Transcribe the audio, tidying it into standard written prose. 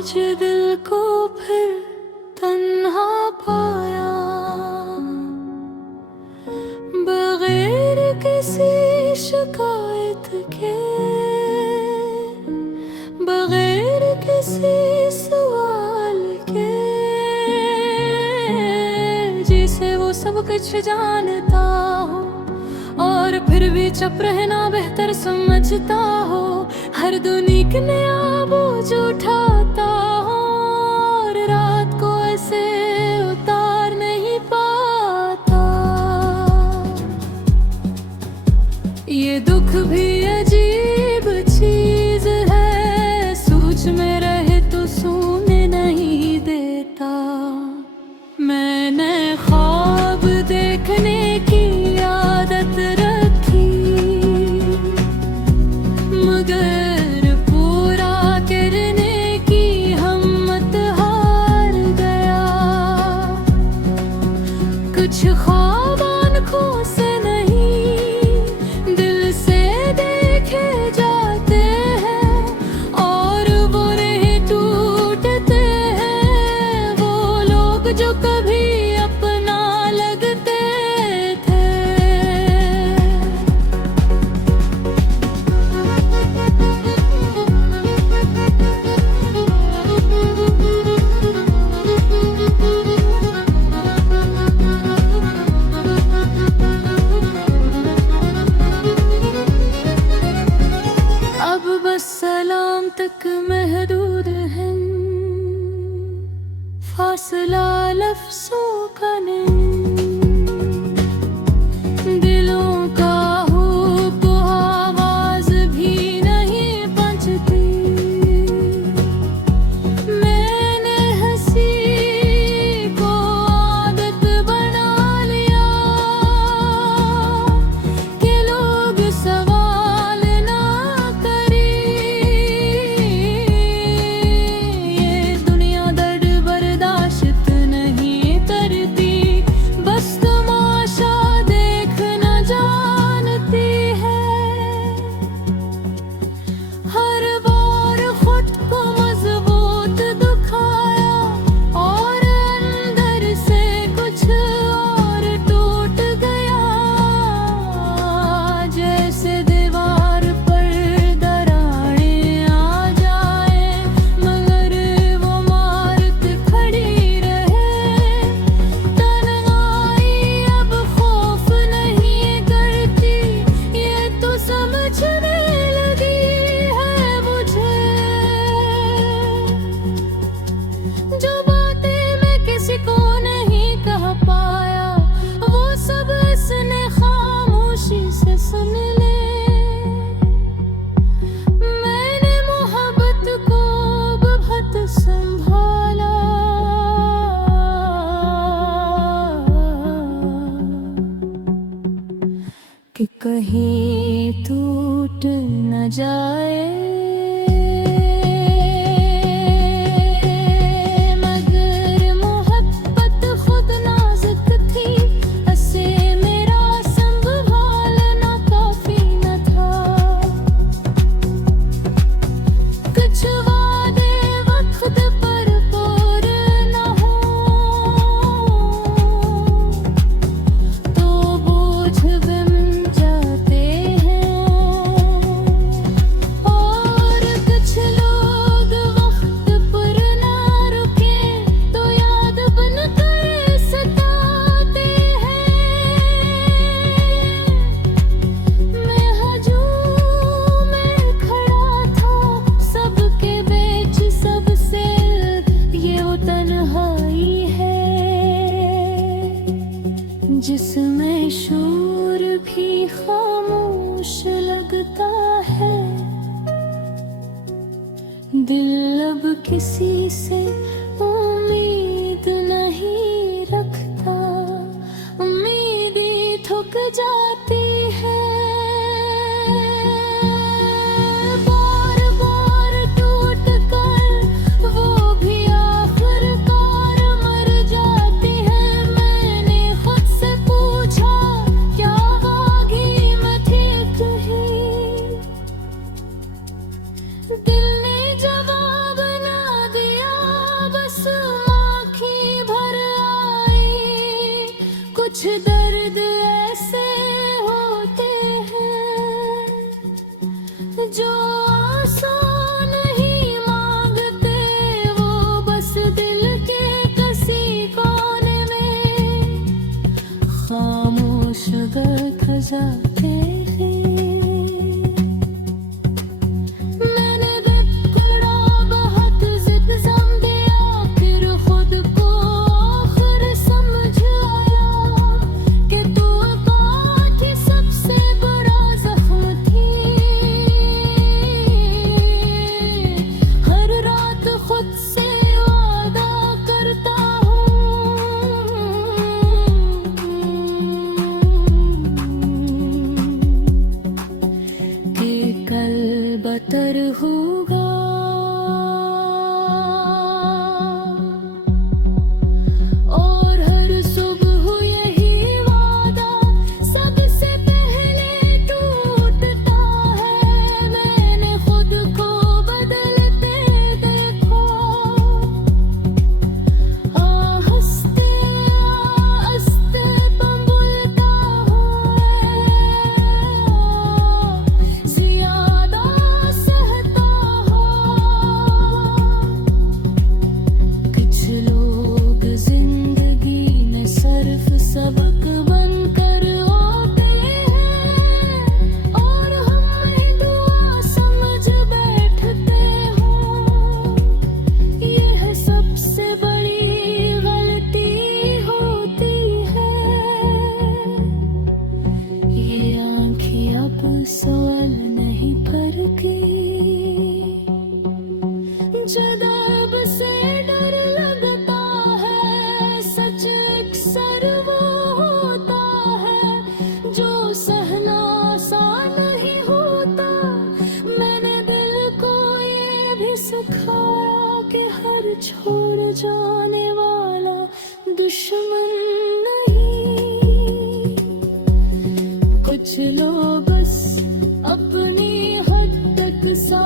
आज दिल को फिर तन्हा पाया, बगैर किसी शिकायत के, बगैर किसी सवाल के, जिसे वो सब कुछ जानता हो और फिर भी चुप रहना बेहतर समझता हो। हर दुनी के नया बोझ उठाता हो और रात को ऐसे उतार नहीं पाता। ये दुख भी अजीब चीज है, सूझ में रहे तो सोने नहीं देता। मैंने ख्वाब देखने की आदत रखी, मगर पूरा करने की हिम्मत हार गया। कुछ ख्वाब आँखों से नहीं दिल से देखे जाते हैं, और वो नहीं टूटते हैं वो लोग जो कभी अपना लगते थे। अब बस सलाम तक महदूद है, फासला लफ्ज़ों का नहीं। दिलों का हुक आवाज़ भी नहीं पहुँचती। मैंने हंसी को आदत बना लिया कि लोग सवाल ना करें। ये दुनिया दर्द बर्दाश्त नहीं करती, बस तमाशा देखना जानती है। हर बार खुद को मजबूत दिखाया और अंदर से कुछ और टूट गया। जैसे दीवार पर दरारें आ जाए, मगर वो इमारत खड़ी रहे। तन्हाई अब खौफ नहीं करती, ये तो समझने लगी है मुझे। जो बातें मैं किसी को नहीं कह पाया, वो सब इसने खामोशी से सुन ले। मैंने मोहब्बत को बहुत संभाला, कि कहीं टूट न जाए। मगर मोहब्बत खुद नाजुक थी, ऐसे मेरा संभालना काफी न था। कुछ वादे वक्त पर पूरे न हो तो बोझ बन जाते हैं। और कुछ लोग वक्त पर ना रुके तो याद बन कर सताते हैं। मैं हजूम में खड़ा था सबके बीच सबसे, ये वो तन्हाई है जिसमें शोर भी खामोश लगता है। दिल अब किसी से उम्मीद नहीं रखता, उम्मीदें थक जाती है। बार बार टूट कर वो भी आखिरकार मर जाती है। मैंने खुद से पूछा, क्या वाकई मैं ठीक ही? दिल ने जवाब ना दिया। जाते हैं। मैंने बिगड़ा बहुत, जिद जम दिया, फिर खुद को आखिर समझ आया कि तू की सबसे बड़ा जख्म थी। हर रात खुद से वादा करता कि कल बतर होगा। और हर सुबह यही वादा सबसे पहले टूटता है। मैंने खुद को बदलते देखा, आहिस्ते आहिस्ते बंबुलता ज्यादा सहता हो। कुछ लोग जिंदगी में सिर्फ सबक बनकर आते हैं, और हम ही दुआ समझ बैठते हो। यह सबसे बड़ी गलती होती है। ये आँखें अब सवाल नहीं भरती, जब से डर लगता है। सच अक्सर वो होता है जो सहना आसान नहीं होता। मैंने दिल को ये भी सिखाया कि हर छोड़ जाने वाला दुश्मन नहीं। कुछ लोग बस अपनी हद तक सा